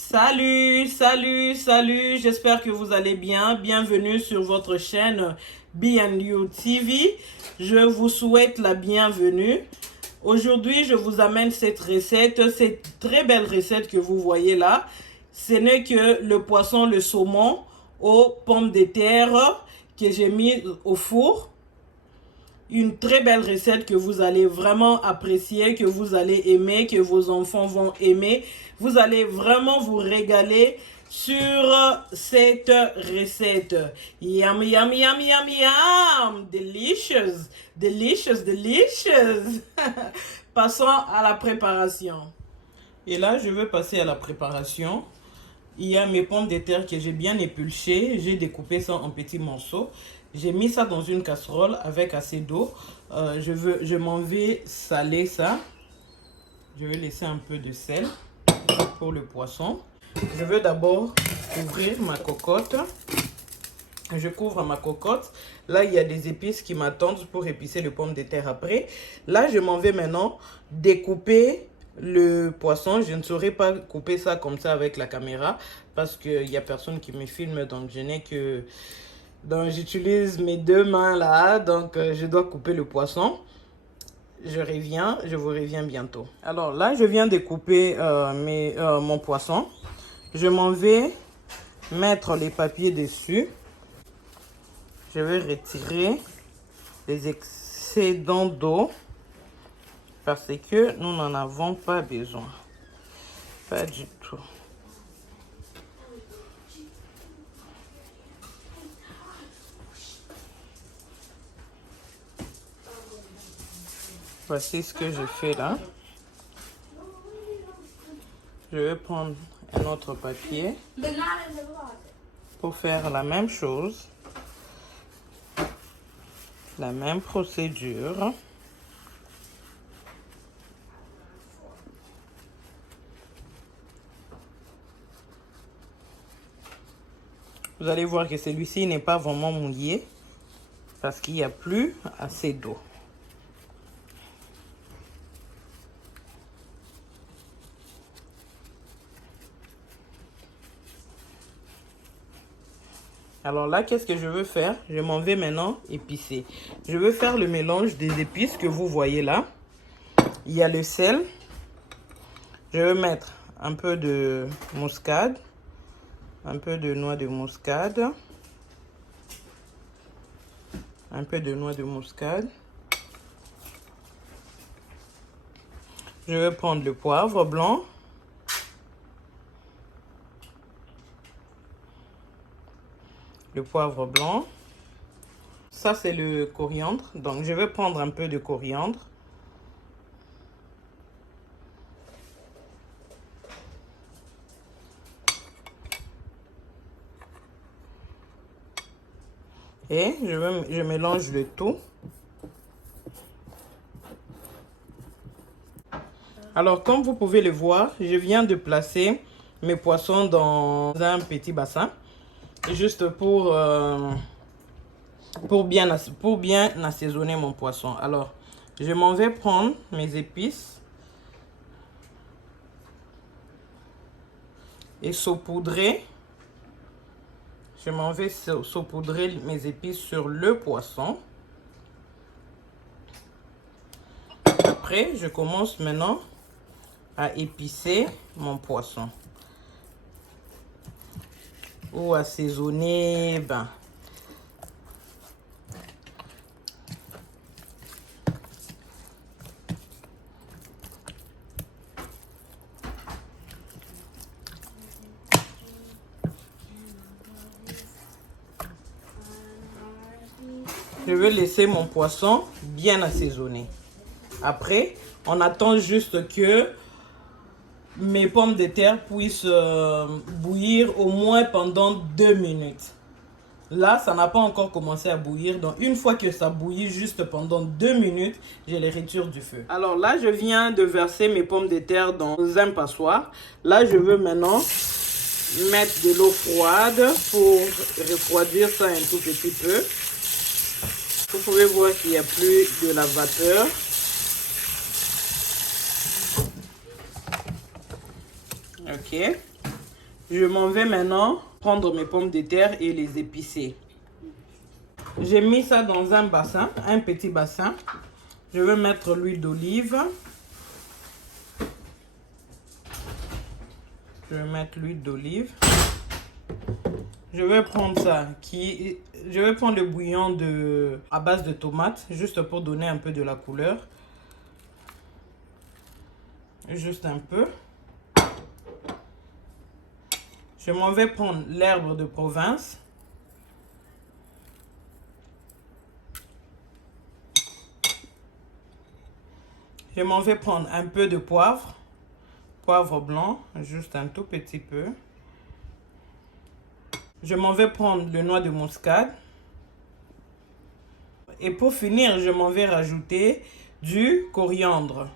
Salut, j'espère que vous allez bien. Bienvenue sur votre chaîne B&You TV. Je vous souhaite la bienvenue. Aujourd'hui, je vous amène cette recette, cette très belle recette que vous voyez là. Ce n'est que le poisson, le saumon aux pommes de terre que j'ai mis au four. Une très belle recette que vous allez vraiment apprécier, que vous allez aimer, que vos enfants vont aimer. Vous allez vraiment vous régaler sur cette recette. Yum, yum, yum, yum, yum. Delicious, delicious, delicious. Passons à la préparation. Et là, je vais passer à la préparation. Il y a mes pommes de terre que j'ai bien épluchées. J'ai découpé ça en petits morceaux. J'ai mis ça dans une casserole avec assez d'eau. Je m'en vais saler ça. Je vais laisser un peu de sel pour le poisson. Je vais d'abord couvrir ma cocotte. Je couvre ma cocotte. Là, il y a des épices qui m'attendent pour épicer les pommes de terre après. Là, je m'en vais maintenant découper le poisson. Je ne saurais pas couper ça comme ça avec la caméra parce qu'il n'y a personne qui me filme, donc je n'ai que... Donc j'utilise mes deux mains là, donc je dois couper le poisson. Je vous reviens bientôt. Alors là, je viens de couper mon poisson. Je m'en vais mettre les papiers dessus. Je vais retirer les excédents d'eau parce que nous n'en avons pas besoin. Pas du tout. Voici ce que je fais là. Je vais prendre un autre papier pour faire la même chose. La même procédure. Vous allez voir que celui-ci n'est pas vraiment mouillé parce qu'il n'y a plus assez d'eau. Alors là, qu'est-ce que je veux faire? Je m'en vais maintenant épicer. Je veux faire le mélange des épices que vous voyez là. Il y a le sel. Je vais mettre un peu de muscade. Un peu de noix de muscade. Un peu de noix de muscade. Je vais prendre le poivre blanc. Le poivre blanc. Ça, c'est le coriandre. Donc, je vais prendre un peu de coriandre. Et je mélange le tout. Alors, comme vous pouvez le voir, je viens de placer mes poissons dans un petit bassin. Juste pour bien assaisonner mon poisson. Alors, je m'en vais prendre mes épices et saupoudrer. Je m'en vais saupoudrer mes épices sur le poisson. Après, je commence maintenant à épicer mon poisson. Ou assaisonner, je vais laisser mon poisson bien assaisonné. Après, on attend juste que mes pommes de terre puissent bouillir au moins pendant 2 minutes. Là, ça n'a pas encore commencé à bouillir. Donc, une fois que ça bouillit juste pendant 2 minutes, je les retire du feu. Alors là, je viens de verser mes pommes de terre dans un passoire. Là, je veux maintenant mettre de l'eau froide pour refroidir ça un tout petit peu. Vous pouvez voir qu'il n'y a plus de la vapeur. Ok. Je m'en vais maintenant prendre mes pommes de terre et les épicer. J'ai mis ça dans un bassin, un petit bassin. Je vais mettre l'huile d'olive. Je vais mettre l'huile d'olive. Je vais prendre ça, je vais prendre le bouillon à base de tomates, juste pour donner un peu de la couleur. Juste un peu. Je m'en vais prendre l'herbe de Provence. Je m'en vais prendre un peu de poivre. Poivre blanc, juste un tout petit peu. Je m'en vais prendre le noix de muscade. Et pour finir, je m'en vais rajouter du coriandre.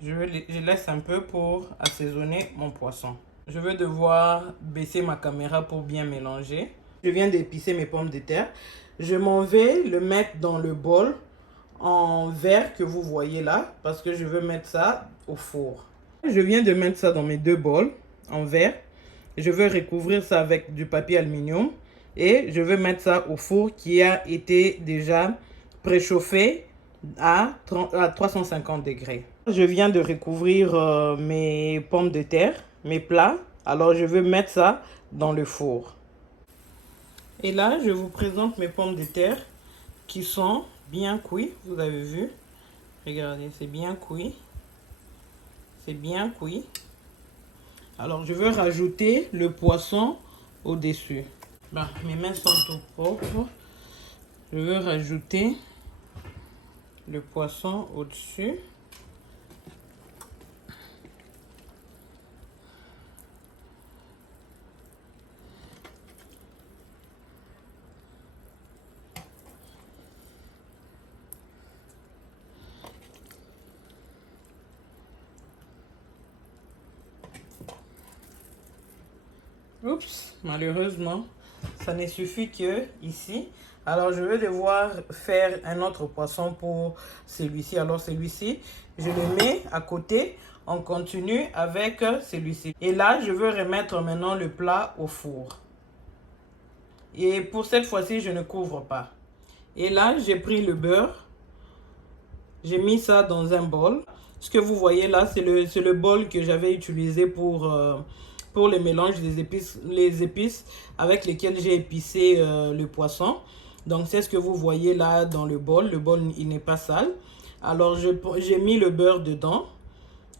Je laisse un peu pour assaisonner mon poisson. Je vais devoir baisser ma caméra pour bien mélanger. Je viens d'épicer mes pommes de terre. Je m'en vais le mettre dans le bol en verre que vous voyez là, parce que je veux mettre ça au four. Je viens de mettre ça dans mes deux bols en verre. Je vais recouvrir ça avec du papier aluminium et je vais mettre ça au four qui a été déjà préchauffé à 350 degrés. Je viens de recouvrir mes pommes de terre, mes plats. Alors je vais mettre ça dans le four. Et là, je vous présente mes pommes de terre qui sont bien cuites. Vous avez vu? Regardez, c'est bien cuit. C'est bien cuit. Alors, je vais rajouter le poisson au-dessus. Bah, mes mains sont tout propres. Je vais rajouter le poisson au-dessus. Oups, malheureusement, ça ne suffit que ici. Alors, je vais devoir faire un autre poisson pour celui-ci. Alors, celui-ci, je le mets à côté. On continue avec celui-ci. Et là, je veux remettre maintenant le plat au four. Et pour cette fois-ci, je ne couvre pas. Et là, j'ai pris le beurre. J'ai mis ça dans un bol. Ce que vous voyez là, c'est le bol que j'avais utilisé pour le mélange des épices, les épices avec lesquelles j'ai épicé le poisson. Donc, c'est ce que vous voyez là dans le bol. Le bol, il n'est pas sale. Alors, j'ai mis le beurre dedans.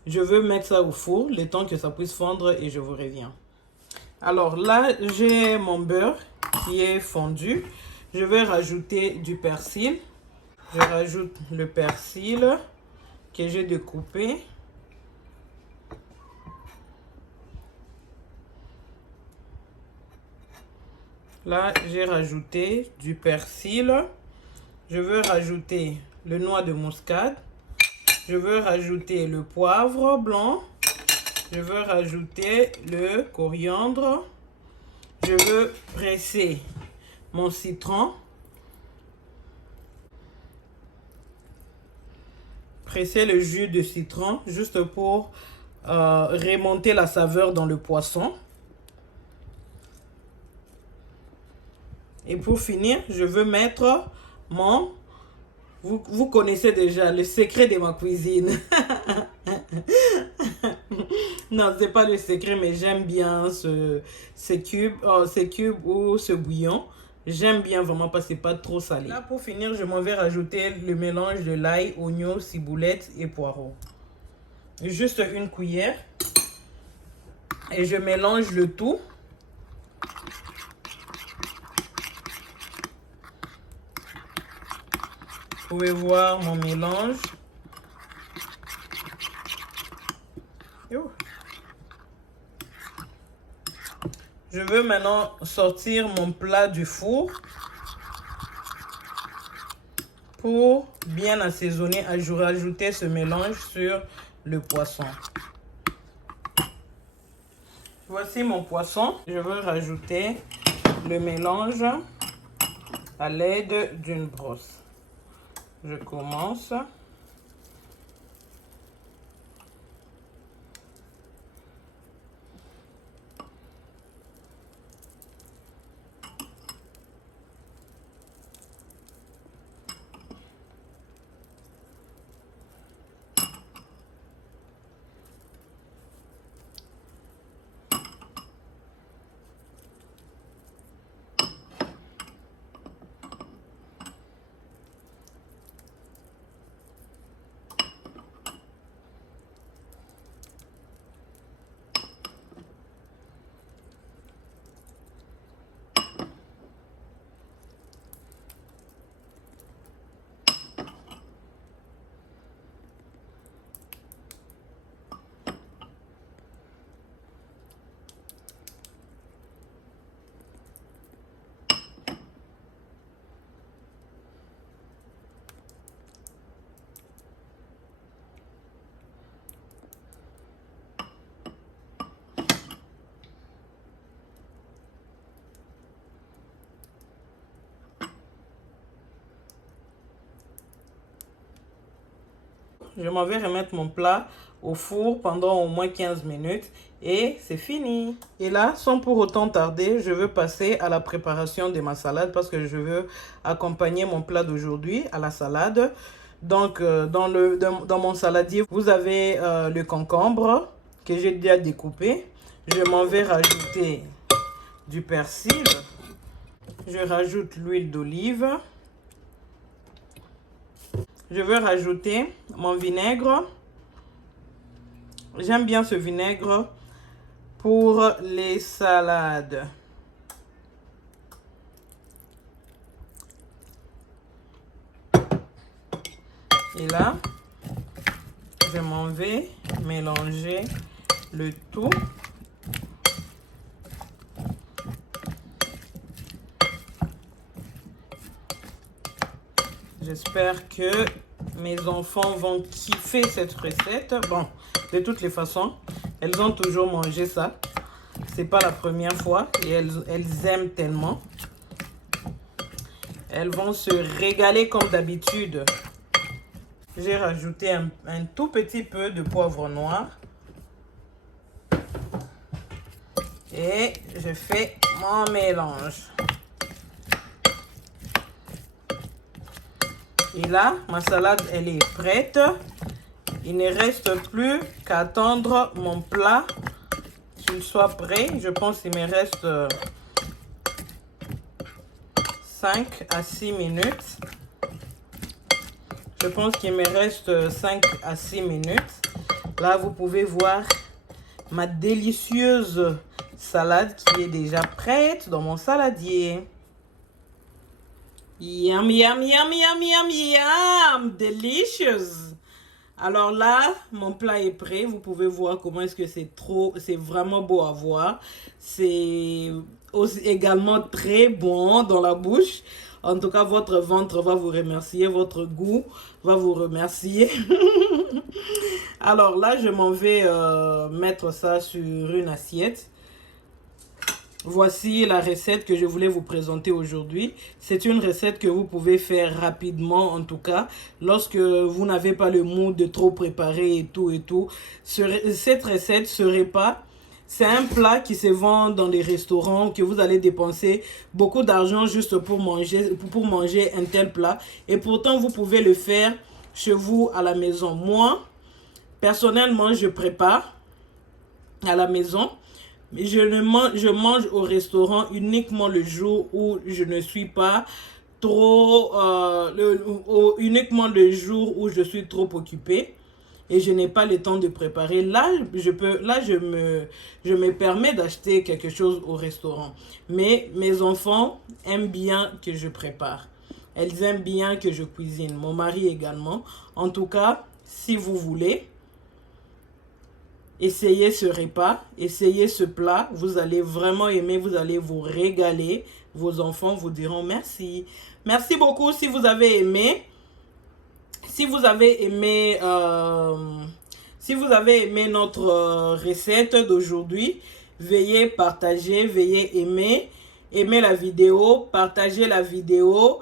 Je veux mettre ça au four, le temps que ça puisse fondre et je vous reviens. Alors là, j'ai mon beurre qui est fondu. Je vais rajouter du persil. Je rajoute le persil que j'ai découpé. Là, j'ai rajouté du persil. Je veux rajouter le noix de muscade. Je veux rajouter le poivre blanc. Je veux rajouter le coriandre. Je veux presser mon citron. Presser le jus de citron juste pour remonter la saveur dans le poisson. Et pour finir, je veux mettre mon... Vous connaissez déjà le secret de ma cuisine. Non, c'est pas le secret, mais j'aime bien ces cubes ou ce bouillon. J'aime bien vraiment parce que c'est pas trop salé. Là, pour finir, je m'en vais rajouter le mélange de l'ail, oignon, ciboulette et poireaux. Juste une cuillère. Et je mélange le tout. Vous pouvez voir mon mélange. Je veux maintenant sortir mon plat du four pour bien assaisonner. Ajouter ce mélange sur le poisson. Voici mon poisson. Je veux rajouter le mélange à l'aide d'une brosse. Je commence. je m'en vais remettre mon plat au four pendant au moins 15 minutes et c'est fini. Et là, sans pour autant tarder, je veux passer à la préparation de ma salade parce que je veux accompagner mon plat d'aujourd'hui à la salade. Donc, dans mon saladier, vous avez le concombre que j'ai déjà découpé. Je m'en vais rajouter du persil. Je rajoute l'huile d'olive. Je veux rajouter mon vinaigre. J'aime bien ce vinaigre pour les salades. Et là, je m'en vais mélanger le tout. J'espère que mes enfants vont kiffer cette recette. Bon, de toutes les façons, elles ont toujours mangé ça. C'est pas la première fois et elles aiment tellement. Elles vont se régaler comme d'habitude. J'ai rajouté un tout petit peu de poivre noir. Et je fais mon mélange. Et là, ma salade, elle est prête. Il ne reste plus qu'à attendre mon plat qu'il soit prêt. Je pense qu'il me reste 5 à 6 minutes. Je pense qu'il me reste 5 à 6 minutes. Là, vous pouvez voir ma délicieuse salade qui est déjà prête dans mon saladier. Yum, yum, yum, yum, yum, yum! Delicious! Alors là, mon plat est prêt. Vous pouvez voir comment est-ce que c'est vraiment beau à voir. C'est également très bon dans la bouche. En tout cas, votre ventre va vous remercier. Votre goût va vous remercier. Alors là, je m'en vais mettre ça sur une assiette. Voici la recette que je voulais vous présenter aujourd'hui. C'est une recette que vous pouvez faire rapidement, en tout cas, lorsque vous n'avez pas le mood de trop préparer et tout et tout. Cette recette serait pas... C'est un plat qui se vend dans les restaurants, que vous allez dépenser beaucoup d'argent juste pour manger un tel plat. Et pourtant, vous pouvez le faire chez vous à la maison. Moi, personnellement, je prépare à la maison. Mais je mange au restaurant uniquement le jour où je ne suis pas trop... uniquement le jour où je suis trop occupée et je n'ai pas le temps de préparer. Là, je me permets d'acheter quelque chose au restaurant. Mais mes enfants aiment bien que je prépare. Elles aiment bien que je cuisine. Mon mari également. En tout cas, si vous voulez... Essayez ce repas, essayez ce plat, vous allez vraiment aimer, vous allez vous régaler. Vos enfants vous diront merci. Merci beaucoup si vous avez aimé. Si vous avez aimé notre recette d'aujourd'hui, veuillez partager, veuillez aimer la vidéo, partagez la vidéo.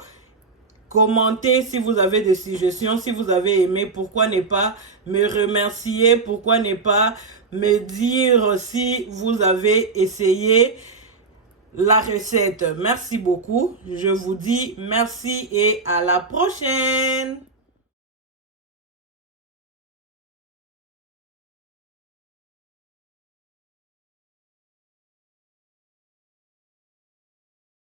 Commentez si vous avez des suggestions, si vous avez aimé, pourquoi ne pas me remercier, pourquoi ne pas me dire si vous avez essayé la recette. Merci beaucoup, je vous dis merci et à la prochaine.